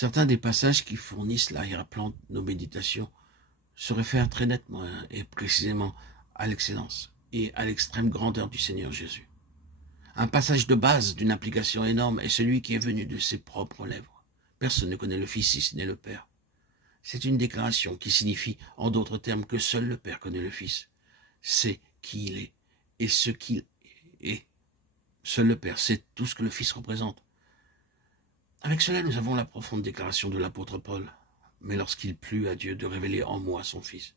Certains des passages qui fournissent l'arrière-plan de nos méditations se réfèrent très nettement et précisément à l'excellence et à l'extrême grandeur du Seigneur Jésus. Un passage de base d'une implication énorme est celui qui est venu de ses propres lèvres. Personne ne connaît le Fils si ce n'est le Père. C'est une déclaration qui signifie, en d'autres termes, que seul le Père connaît le Fils, sait qui il est et ce qu'il est. Seul le Père sait tout ce que le Fils représente. Avec cela, nous avons la profonde déclaration de l'apôtre Paul. Mais lorsqu'il plut à Dieu de révéler en moi son Fils.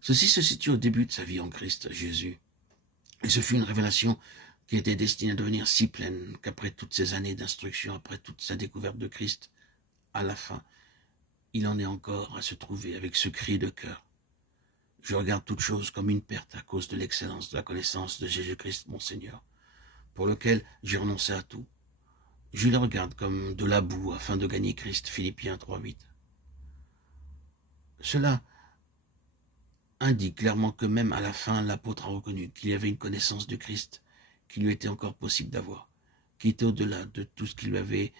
Ceci se situe au début de sa vie en Christ Jésus. Et ce fut une révélation qui était destinée à devenir si pleine qu'après toutes ces années d'instruction, après toute sa découverte de Christ, à la fin, il en est encore à se trouver avec ce cri de cœur. Je regarde toute chose comme une perte à cause de l'excellence de la connaissance de Jésus-Christ mon Seigneur, pour lequel j'ai renoncé à tout. Je le regarde comme de la boue afin de gagner Christ, Philippiens 3,8. Cela indique clairement que même à la fin, l'apôtre a reconnu qu'il y avait une connaissance de Christ qui lui était encore possible d'avoir, qui était au-delà de tout ce qui lui avait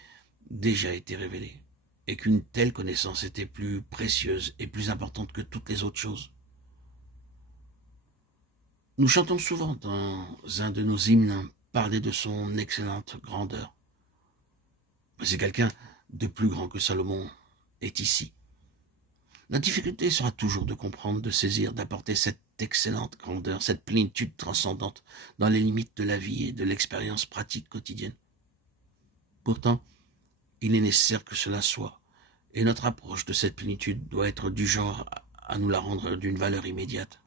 déjà été révélé, et qu'une telle connaissance était plus précieuse et plus importante que toutes les autres choses. Nous chantons souvent dans un de nos hymnes parler de son excellente grandeur. C'est quelqu'un de plus grand que Salomon est ici. La difficulté sera toujours de comprendre, de saisir, d'apporter cette excellente grandeur, cette plénitude transcendante dans les limites de la vie et de l'expérience pratique quotidienne. Pourtant, il est nécessaire que cela soit, et notre approche de cette plénitude doit être du genre à nous la rendre d'une valeur immédiate.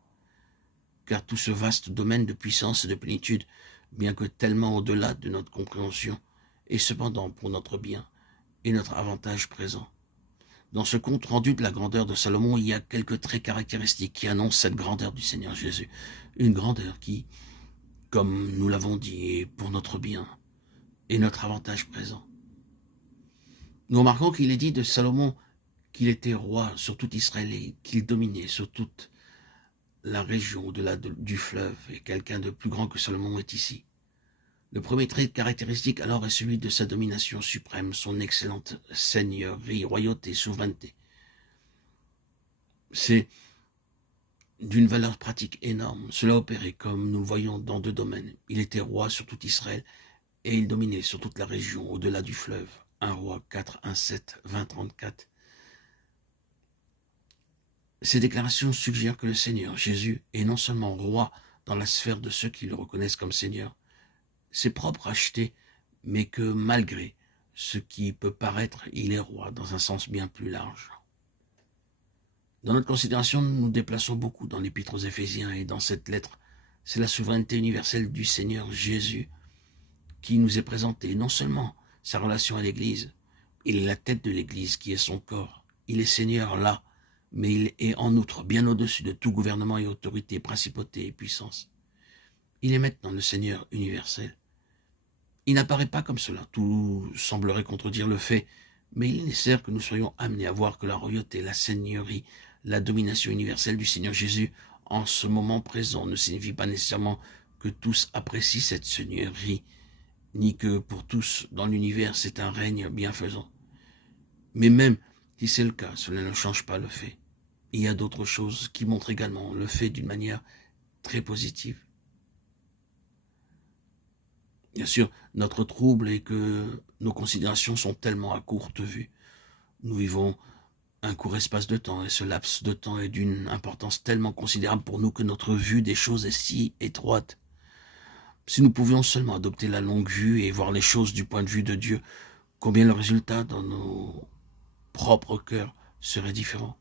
Car tout ce vaste domaine de puissance et de plénitude, bien que tellement au-delà de notre compréhension, est cependant pour notre bien et notre avantage présent. Dans ce compte rendu de la grandeur de Salomon, il y a quelques traits caractéristiques qui annoncent cette grandeur du Seigneur Jésus. Une grandeur qui, comme nous l'avons dit, est pour notre bien et notre avantage présent. Nous remarquons qu'il est dit de Salomon qu'il était roi sur tout Israël et qu'il dominait sur toute la région au-delà du fleuve, et quelqu'un de plus grand que Salomon est ici. Le premier trait caractéristique alors est celui de sa domination suprême, son excellente seigneurie, royauté, souveraineté. C'est d'une valeur pratique énorme. Cela opérait comme nous le voyons dans deux domaines. Il était roi sur tout Israël et il dominait sur toute la région au-delà du fleuve. 1 Roi 4, 1, 7, 20, 34. Ces déclarations suggèrent que le Seigneur Jésus est non seulement roi dans la sphère de ceux qui le reconnaissent comme Seigneur, ses propres achetés, mais que malgré ce qui peut paraître, il est roi dans un sens bien plus large. Dans notre considération, nous nous déplaçons beaucoup dans l'Épître aux Éphésiens et dans cette lettre, c'est la souveraineté universelle du Seigneur Jésus qui nous est présentée, non seulement sa relation à l'Église, il est la tête de l'Église qui est son corps, il est Seigneur là, mais il est en outre bien au-dessus de tout gouvernement et autorité, principauté et puissance. Il est maintenant le Seigneur universel. Il n'apparaît pas comme cela, tout semblerait contredire le fait, mais il est nécessaire que nous soyons amenés à voir que la royauté, la seigneurie, la domination universelle du Seigneur Jésus, en ce moment présent, ne signifie pas nécessairement que tous apprécient cette seigneurie, ni que pour tous dans l'univers c'est un règne bienfaisant. Mais même si c'est le cas, cela ne change pas le fait. Il y a d'autres choses qui montrent également le fait d'une manière très positive. Bien sûr, notre trouble est que nos considérations sont tellement à courte vue. Nous vivons un court espace de temps et ce laps de temps est d'une importance tellement considérable pour nous que notre vue des choses est si étroite. Si nous pouvions seulement adopter la longue vue et voir les choses du point de vue de Dieu, combien le résultat dans nos propres cœurs serait différent.